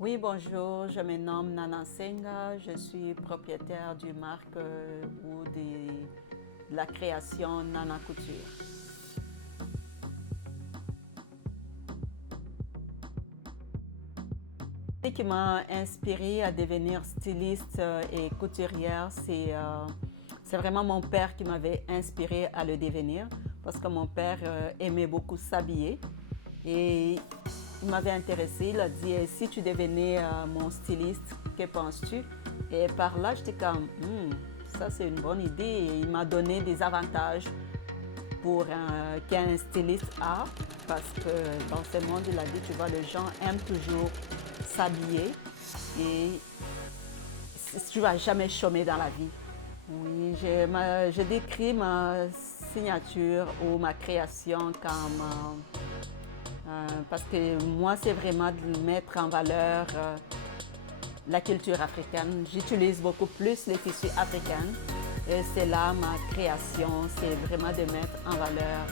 Oui, bonjour, je me nomme Nana Senga, je suis propriétaire du marque ou de la création Nana Couture. Ce qui m'a inspirée à devenir styliste et couturière, c'est vraiment mon père qui m'avait inspirée à le devenir parce que mon père aimait beaucoup s'habiller et il m'avait intéressée. Il a dit si tu devenais mon styliste, que penses-tu? Et par là, j'étais comme ça c'est une bonne idée. Et il m'a donné des avantages pour qu'un styliste a parce que dans ce monde, il a dit tu vois, les gens aiment toujours s'habiller et tu ne vas jamais chômer dans la vie. Oui, je décris ma signature ou ma création comme parce que moi, c'est vraiment de mettre en valeur la culture africaine. J'utilise beaucoup plus les tissus africains et c'est là ma création, c'est vraiment de mettre en valeur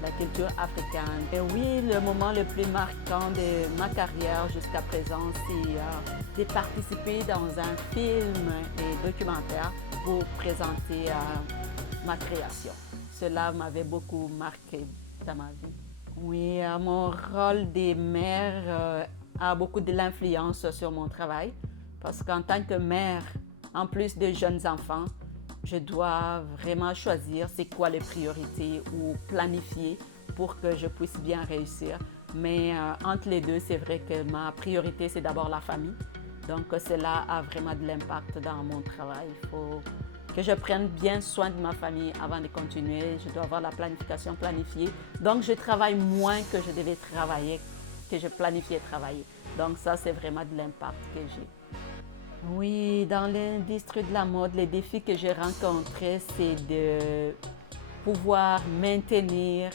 la culture africaine. Et oui, le moment le plus marquant de ma carrière jusqu'à présent, c'est de participer dans un film et documentaire pour présenter ma création. Cela m'avait beaucoup marqué dans ma vie. Oui, mon rôle de mère a beaucoup de l'influence sur mon travail parce qu'en tant que mère, en plus de jeunes enfants, je dois vraiment choisir c'est quoi les priorités ou planifier pour que je puisse bien réussir. Mais entre les deux, c'est vrai que ma priorité, c'est d'abord la famille. Donc cela a vraiment de l'impact dans mon travail. Il faut que je prenne bien soin de ma famille avant de continuer. Je dois avoir la planification planifiée. Donc je travaille moins que je devais travailler, que je planifiais travailler. Donc ça, c'est vraiment de l'impact que j'ai. Oui, dans l'industrie de la mode, les défis que j'ai rencontrés, c'est de pouvoir maintenir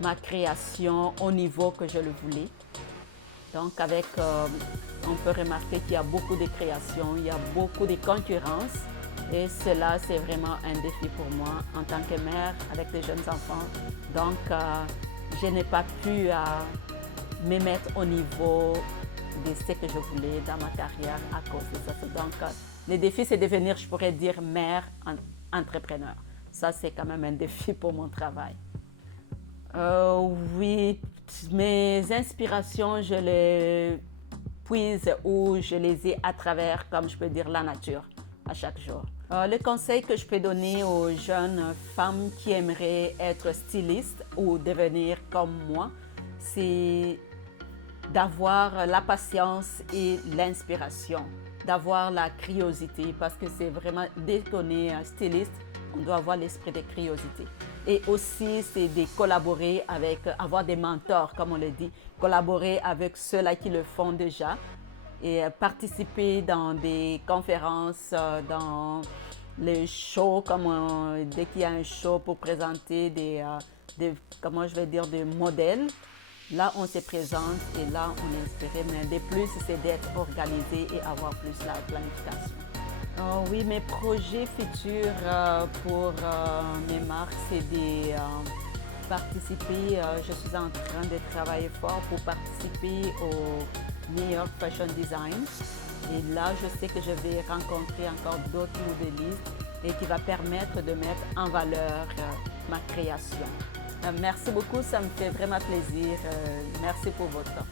ma création au niveau que je le voulais. Donc on peut remarquer qu'il y a beaucoup de créations, il y a beaucoup de concurrence et cela c'est vraiment un défi pour moi en tant que mère avec des jeunes enfants. Donc je n'ai pas pu me mettre au niveau de ce que je voulais dans ma carrière à cause de ça. Donc, le défi, c'est devenir, je pourrais dire, mère entrepreneur. Ça, c'est quand même un défi pour mon travail. Oui, mes inspirations, je les puise ou je les ai à travers, comme je peux dire, la nature à chaque jour. Le conseil que je peux donner aux jeunes femmes qui aimeraient être stylistes ou devenir comme moi, c'est d'avoir la patience et l'inspiration, d'avoir la curiosité, parce que c'est vraiment, dès qu'on est styliste, on doit avoir l'esprit de curiosité. Et aussi, c'est de collaborer avec, avoir des mentors, comme on le dit, collaborer avec ceux-là qui le font déjà et participer dans des conférences, dans les shows, comme dès qu'il y a un show pour présenter comment je vais dire, des modèles. Là, on se présente et là, on est inspiré. Mais de plus, c'est d'être organisé et avoir plus la planification. Oui, mes projets futurs pour mes marques, c'est de participer. Je suis en train de travailler fort pour participer au New York Fashion Design. Et là, je sais que je vais rencontrer encore d'autres modélistes et qui va permettre de mettre en valeur ma création. Merci beaucoup, ça me fait vraiment plaisir. Merci pour votre temps.